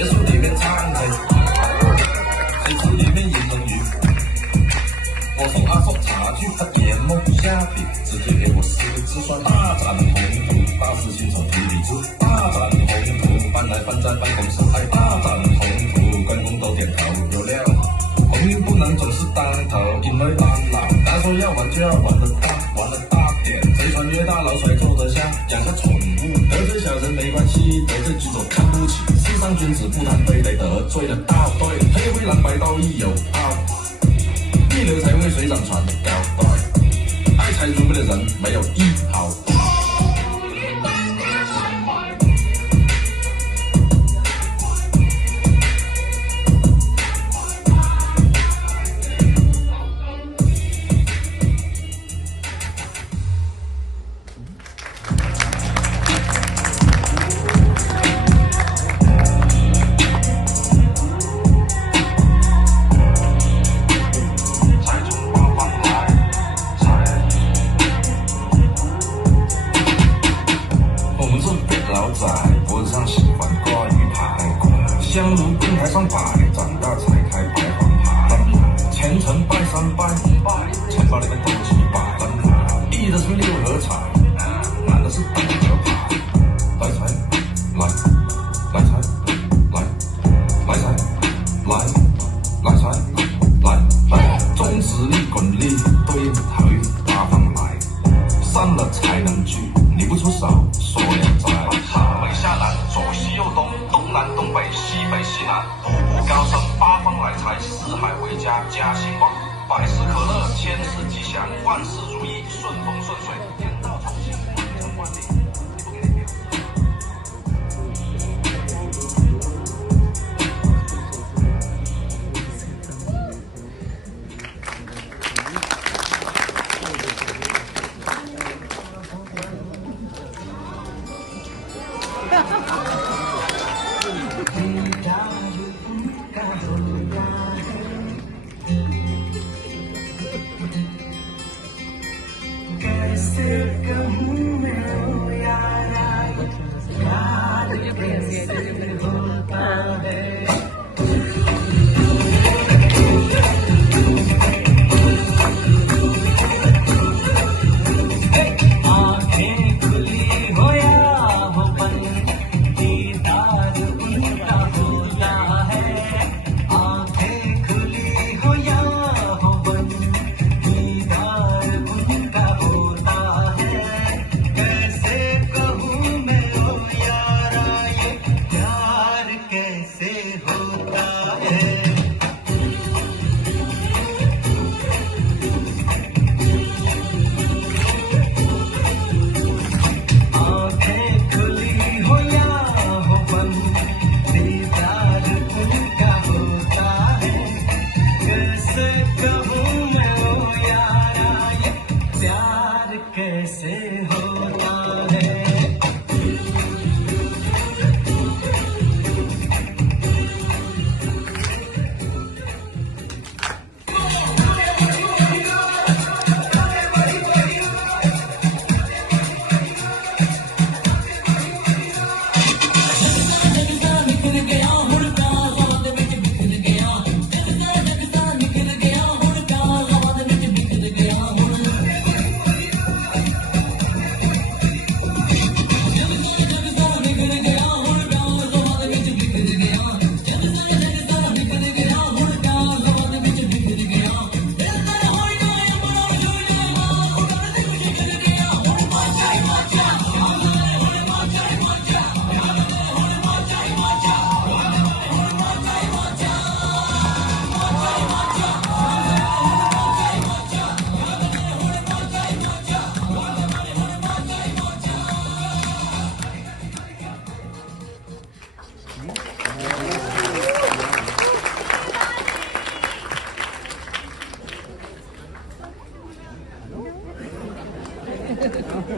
学术里面唱黑，水池里面饮冷雨。我送阿叔茶具，他眼眸下笔，直接给我4个字算大展宏图。大事情从提笔直，大展宏图，翻来翻在办公室，哎，大展宏图，员工都点头有料。鸿运不能总是当头，因为懒懒，该说要玩就要玩得大，玩得大点。谁穿越大，老水做得下，养个宠物，得罪小人没关系，得罪举手看不起。世上君子不谈非得得罪了大队，黑灰蓝白都一有傲。一流才为水涨船高，对，爱财如命的人没有一毫。脖子上喜欢挂鱼牌，香炉供台上摆，长大才开白黄牌。前程拜3拜，钱包里面都几百，易的是6合彩，难的是等合牌。来财，来，来财，来，来财，来，来财，来，来，中指力滚力对头大方来，散了才能聚，你不出手说了在。下南左西右东，东南东北西北西南，步步高升，8方来财，四海为家，家兴旺，百事可乐，千事吉祥，万事如意，顺风顺水，天道酬勤，满城万里。你不给你表。कैसे कहूँ मैं ओ यारा यार कैसे होता है आंखें खुली हो या हो बंद दीदार उनका होता है आंखें खुली हो या हो बंद दीदार उनका कैसे होता है आंखें खुली हो या हो बंद दीदार उनका होता है कैसे कहूँ मैं ओ यारा ये प्यार कैसे होता है